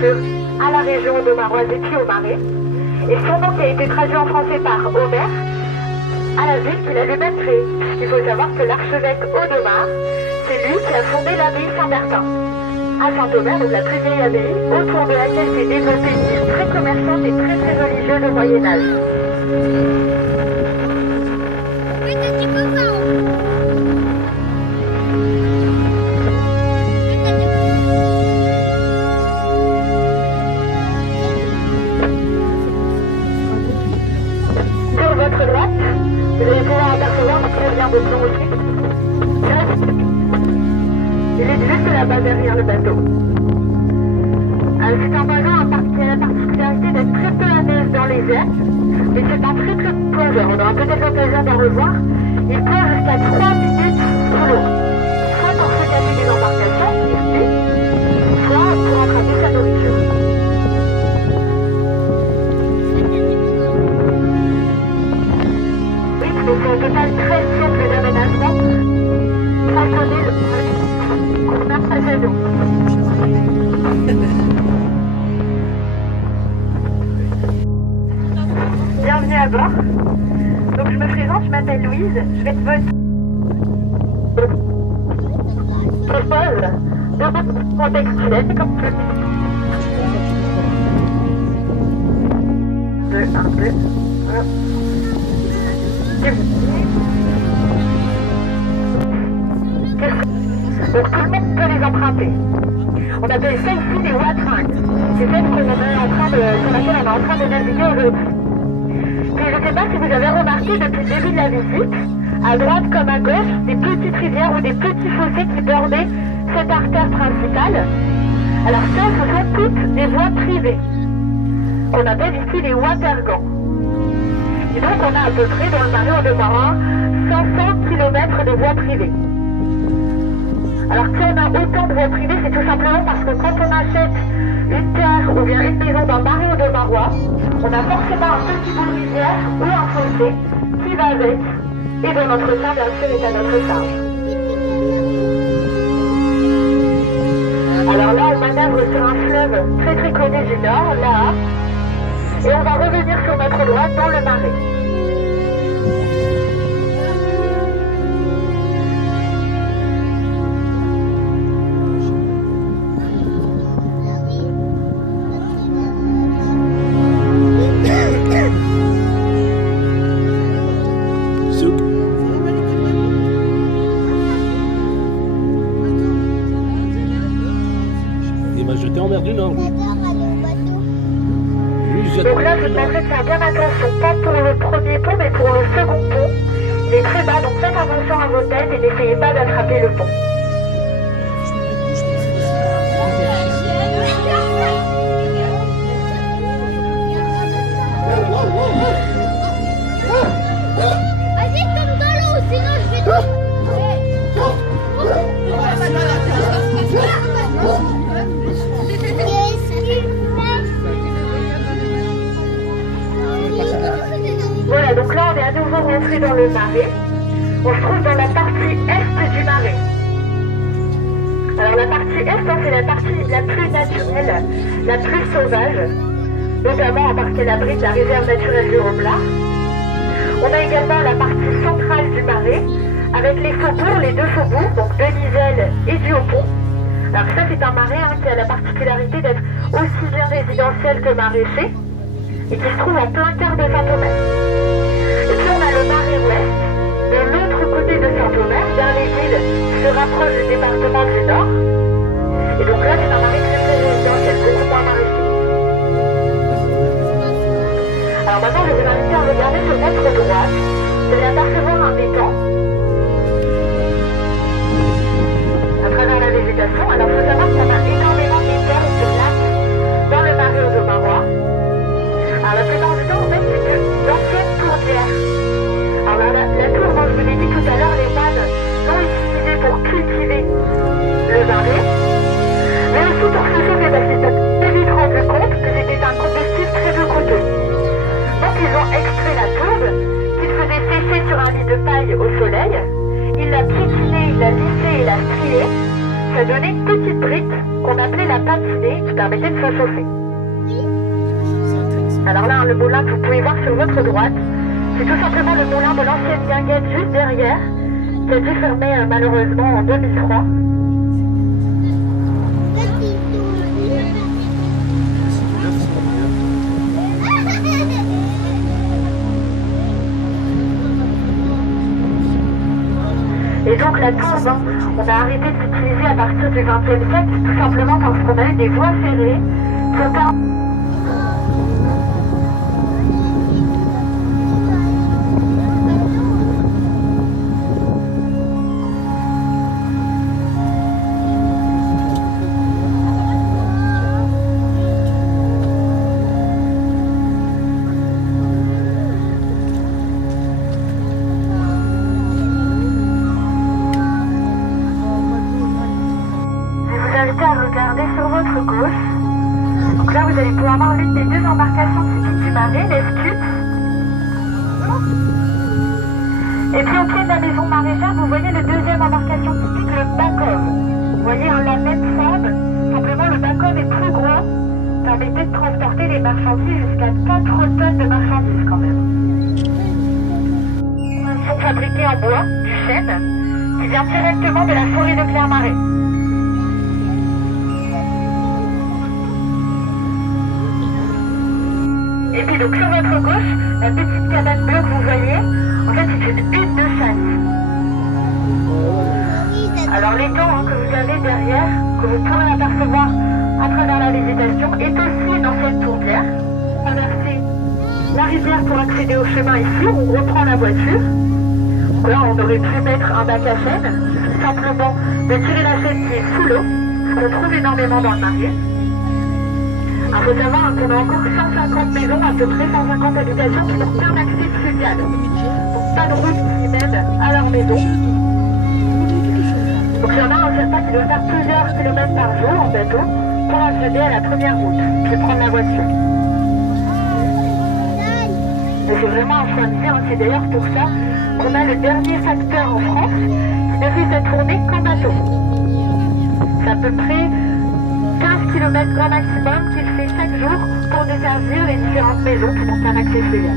ouverture à la région audomaroise et puis au Marais. Et son nom qui a été traduit en français par Omer, à la ville qu'il a lui-même créée. Il faut savoir que l'archevêque Audomar, c'est lui qui a fondé l'abbaye Saint-Bertin à Saint-Omer, donc la plus vieille abbaye, autour de laquelle s'est développée une ville très commerçante et très très religieuse au Moyen-Âge. Sur votre droite, vous allez pouvoir apercevoir un très bien de plomb aussi. Il est juste là-bas derrière le bateau. C'est un bateau qui a la particularité d'être très peu à l'aise dans les airs, mais c'est un très très plongeur. On aura peut-être l'occasion d'en revoir. Il plonge jusqu'à 3 minutes sous l'eau, soit pour se cacher des embarcations, soit pour attraper sa nourriture. Oui, mais c'est au total 13 siècles d'aménagement. Façonné qu'on a passé d'eau. Bienvenue à bord. Donc je me présente, je m'appelle Louise, je vais être votre contextuelle comme plus. 2, 1, 2. Donc tout le monde peut les emprunter. On appelle ça ici des wateringues. C'est celle qu'on est en train de naviguer aujourd'hui. Et je ne sais pas si vous avez remarqué depuis le début de la visite, à droite comme à gauche, des petites rivières ou des petits fossés qui bordaient cette artère principale. Alors ça, ce sont toutes des voies privées, qu'on appelle ici les watergangs. Et donc on a à peu près dans le Marais Audomarois 500 km de voies privées. Alors si on a autant de voies privées, c'est tout simplement parce que quand on achète une terre ou bien une maison dans le Marais Audomarois, on a forcément un petit bout de rivière ou un fossé qui va avec, et dont l'entretien bien sûr est à notre charge. Alors là, on manœuvre sur un fleuve très très connu du Nord, là, et on va revenir sur notre droite dans le Marais. Donc là, je vous demanderai de faire bien attention, pas pour le premier pont, mais pour le second pont. Il est très bas, donc faites attention à vos têtes et n'essayez pas d'attraper le pont. Vas-y, tombe dans l'eau, sinon je vais te... Voilà, donc là on est à nouveau rentré dans le Marais. On se trouve dans la partie est du Marais. Alors la partie est, c'est la partie la plus naturelle, la plus sauvage, notamment parce qu'elle abrite la réserve naturelle du Roblat. On a également la partie centrale du Marais, avec les faubourgs, les deux faubourgs, donc Deniselle et Diopont. Alors ça c'est un marais qui a la particularité d'être aussi bien résidentiel que maraîcher, et qui se trouve en plein cœur de Saint-Omer. Et puis on a le Marais ouest, de l'autre côté de Saint-Omer, vers les villes qui se rapprochent du département du Nord. Et donc là, c'est un marais très très résidentiel, beaucoup moins maraîcher. Alors maintenant, je vais vous inviter à regarder sur votre droite. Vous allez apercevoir un étang à travers la végétation. Alors il faut savoir qu'on a énormément d'étangs de lacs dans le Marais Audomarois. Alors la plupart du temps, en fait, c'est d'anciennes tourbières. Alors la tour, moi je vous l'ai dit tout à l'heure, les pannes sont utilisées pour cultiver le marais, mais aussi pour se chauffer, parce qu'ils s'est très vite rendu compte que c'était un combustible très peu coûteux. Donc ils ont extrait la tourbe, qu'ils faisaient sécher sur un lit de paille au soleil, ils la piétinaient, ils la lissaient et la striaient, ça donnait une petite brique qu'on appelait la patiné qui permettait de se chauffer. Alors là, le moulin que vous pouvez voir sur votre droite, c'est tout simplement le moulin de l'ancienne guinguette juste derrière, qui a dû fermer malheureusement en 2003. Et donc la tourbe, on a arrêté de l'utiliser à partir du XXe siècle, tout simplement parce qu'on a eu des voies ferrées qui ont permis... À regarder sur votre gauche. Donc là, vous allez pouvoir voir l'une des deux embarcations typiques du marais, les scuds. Et puis au pied de la maison maraîchère, vous voyez le deuxième embarcation typique, le bacov. Vous voyez la même forme, simplement le bacov est plus gros, permettait de transporter les marchandises jusqu'à 4 tonnes de marchandises quand même. Ils sont fabriqués en bois, du chêne, qui vient directement de la forêt de Clermarais. Et puis donc sur votre gauche, la petite cabane bleue que vous voyez, en fait c'est une hutte de chasse. Alors l'étang que vous avez derrière, que vous pourrez apercevoir à travers la végétation, est aussi une ancienne tourbière. Traverser la rivière pour accéder au chemin ici, on reprend la voiture. Donc là on aurait pu mettre un bac à chaîne, simplement de tirer la chaîne qui est sous l'eau, ce qu'on trouve énormément dans le marais. Il faut savoir qu'on a encore 150 maisons, à peu près 150 habitations qui n'ont qu'un accès fluvial. Donc pas de route qui mène à leur maison. Donc il y en a un certain qui doit faire plusieurs kilomètres par jour en bateau pour accéder à la première route, puis prendre la voiture. Et c'est vraiment un choix de vie, c'est d'ailleurs pour ça qu'on a le dernier facteur en France qui ne fait cette tournée qu'en bateau. C'est à peu près 15 km grand maximum qu'il fait chaque jour pour desservir les différentes maisons qui n'ont qu'un accès fluvial.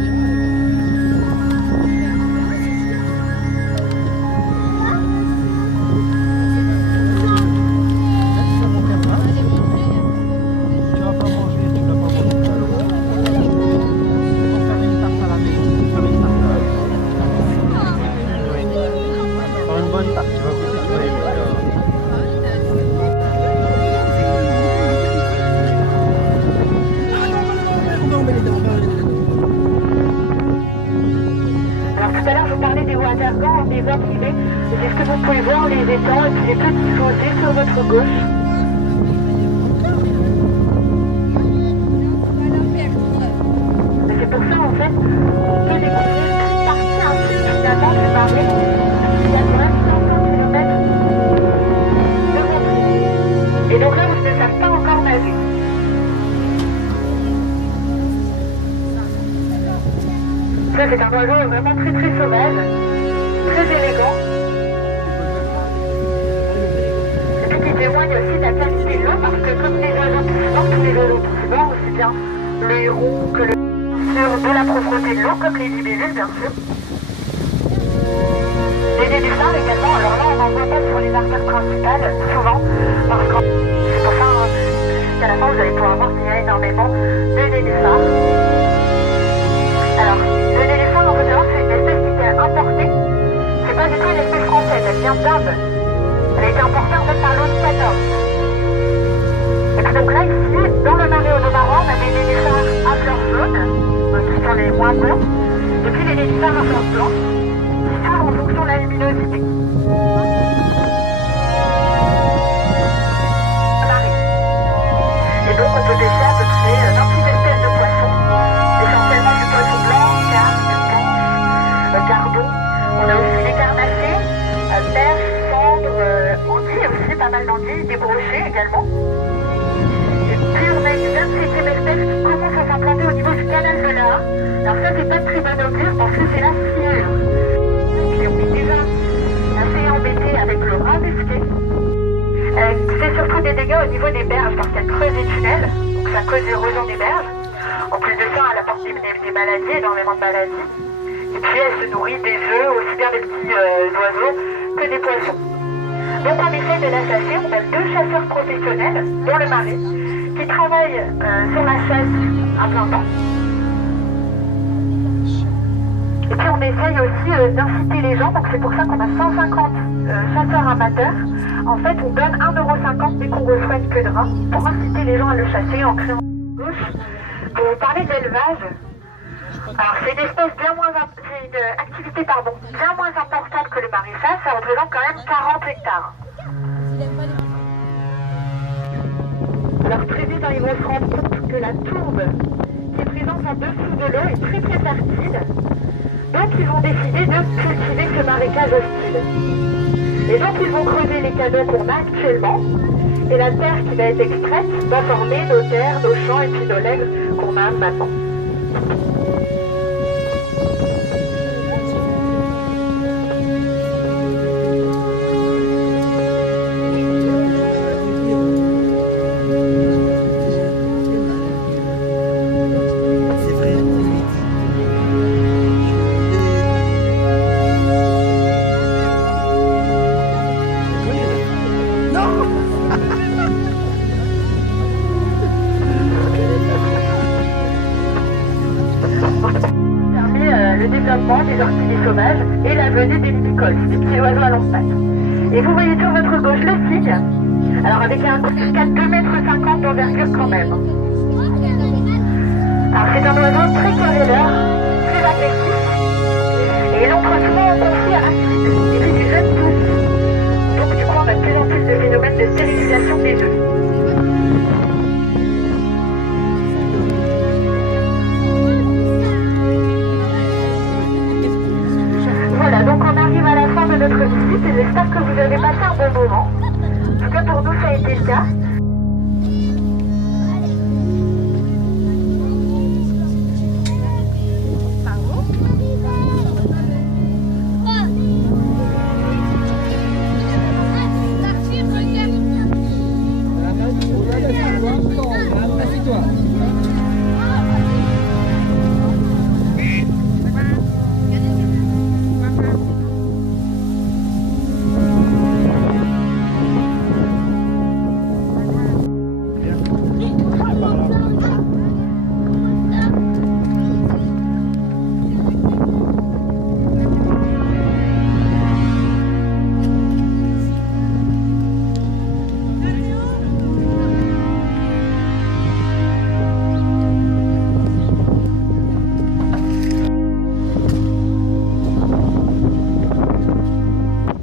Des animés, c'est ce que vous pouvez voir, les étangs et puis les petits fossés sur votre gauche. C'est pour ça en fait on peut découvrir une partie intime finalement du marais qui a duré 500 km de compris. Et donc là vous ne savez pas encore nager. Ça c'est un oiseau vraiment très très sauvage. Très élégant. Et puis qui témoigne aussi de la qualité de l'eau parce que comme les oiseaux tous les oiseaux tous aussi bien le héron que le sur de la propreté de l'eau, comme les libellules bien sûr. Les nénuphars également, alors là on n'en voit pas sur les artères principales, souvent, parce que c'est pour ça qu'à la fin vous allez pouvoir voir qu'il y a énormément de nénuphars. Alors, le nénuphar, on peut savoir que c'est une espèce qui était importée. C'est pas du tout une espèce française, elle vient d'Inde. Elle a été importée en fait par Louis XIV. Et puis donc là, ici, dans le marais Audomaran, on a des nénuphars à fleurs jaunes, qui sont les moins beaux, et puis les nénuphars à fleurs blanches, qui s'ouvrent en fonction de la luminosité. Marais. Et donc on peut pêcher à peu près 26 espèces de poissons, essentiellement du poisson blanc, carpe, tanche, gardon. On a aussi des carnassiers, perches, cendres, anguilles aussi, pas mal d'anguilles, des brochets également. Et puis on a une 27e espèce qui commence à s'implanter au niveau du canal de l'A. Alors ça c'est pas de très bon augure parce que c'est la sciure. Et puis on est déjà assez embêté avec le rat musqué. C'est c'est surtout des dégâts au niveau des berges parce qu'elle creuse des tunnels, donc ça cause l'érosion des berges. En plus de ça, elle apporte des maladies, énormément de maladies. Et puis elle se nourrit des œufs, aussi bien des petits oiseaux que des poissons. Donc on essaie de la chasser, on a 2 chasseurs professionnels dans le marais qui travaillent sur la chasse à plein temps. Et puis on essaye aussi d'inciter les gens, donc c'est pour ça qu'on a 150 chasseurs amateurs. En fait, on donne 1,50 € dès qu'on reçoit une queue de rat pour inciter les gens à le chasser en créant gauche. Pour vous parler d'élevage, alors c'est une espèce bien moins, c'est une activité bien moins importante que le maraîchage, ça représente quand même 40 hectares. Alors très vite, ils vont se rendre compte que la tourbe qui est présente en dessous de l'eau est très très fertile. Donc ils vont décider de cultiver ce marécage hostile. Et donc ils vont creuser les canaux qu'on a actuellement. Et la terre qui va être extraite va former nos terres, nos champs et puis nos legs qu'on a maintenant. Le développement des orchidées sauvages et la venue des limicoles, des petits oiseaux à longue pattes. Et vous voyez sur votre gauche le cygne, alors avec un jusqu'à 2,50 m d'envergure quand même. Alors c'est un oiseau très querelleur, très agressif, et il entre souvent en conflit acide, et puis du jeune pousse. Donc du coup on a de plus en plus de phénomènes de stérilisation des